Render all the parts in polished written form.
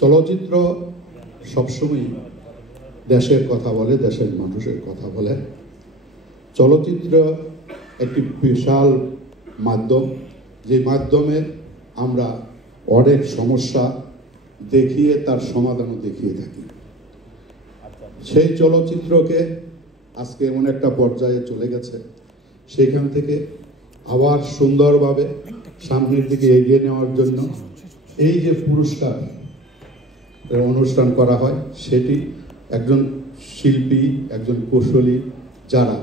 চলচ্চিত্র সবসময় দেশের কথা বলে, দেশের মানুষের কথা বলে। চলচ্চিত্র একটি বিশাল মাধ্যম, যে মাধ্যমে আমরা অনেক সমস্যা দেখিয়ে তার সমাধানও দেখিয়ে থাকি। সেই চলচ্চিত্রকে আজকে এমন একটা পর্যায়ে চলে গেছে, সেখান থেকে আবার সুন্দরভাবে সামনের দিকে এগিয়ে নেওয়ার জন্য এই যে পুরস্কার অনুষ্ঠান করা হয়, সেটি একজন শিল্পী, একজন কৌশলী যারা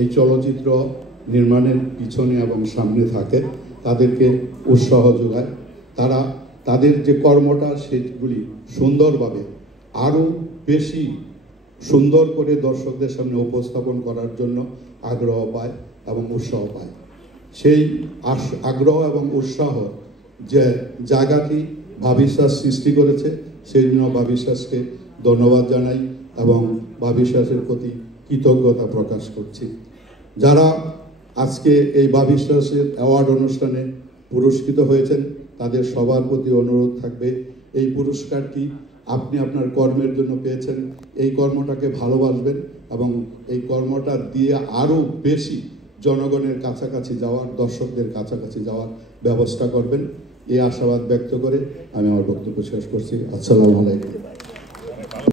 এই চলচ্চিত্র নির্মাণের পিছনে এবং সামনে থাকে তাদেরকে উৎসাহ যোগায়। তারা তাদের যে কর্মটা সেগুলি সুন্দরভাবে আরও বেশি সুন্দর করে দর্শকদের সামনে উপস্থাপন করার জন্য আগ্রহ পায় এবং উৎসাহ পায়। সেই আগ্রহ এবং উৎসাহ যে জায়গাটি ভাবিশ্বাস সৃষ্টি করেছে, সেই জন্য ভাবিশ্বাসকে ধন্যবাদ জানাই এবং ভাবিশ্বাসের প্রতি কৃতজ্ঞতা প্রকাশ করছি। যারা আজকে এই ভাবিশ্বাসের অ্যাওয়ার্ড অনুষ্ঠানে পুরস্কৃত হয়েছেন তাদের সবার প্রতি অনুরোধ থাকবে, এই পুরস্কারটি আপনি আপনার কর্মের জন্য পেয়েছেন, এই কর্মটাকে ভালোবাসবেন এবং এই কর্মটা দিয়ে আরও বেশি জনগণের কাছাকাছি যাওয়ার, দর্শকদের কাছাকাছি যাওয়ার ব্যবস্থা করবেন। এই আশাবাদ ব্যক্ত করে আমি আমার বক্তব্য শেষ করছি। আসসালামু আলাইকুম।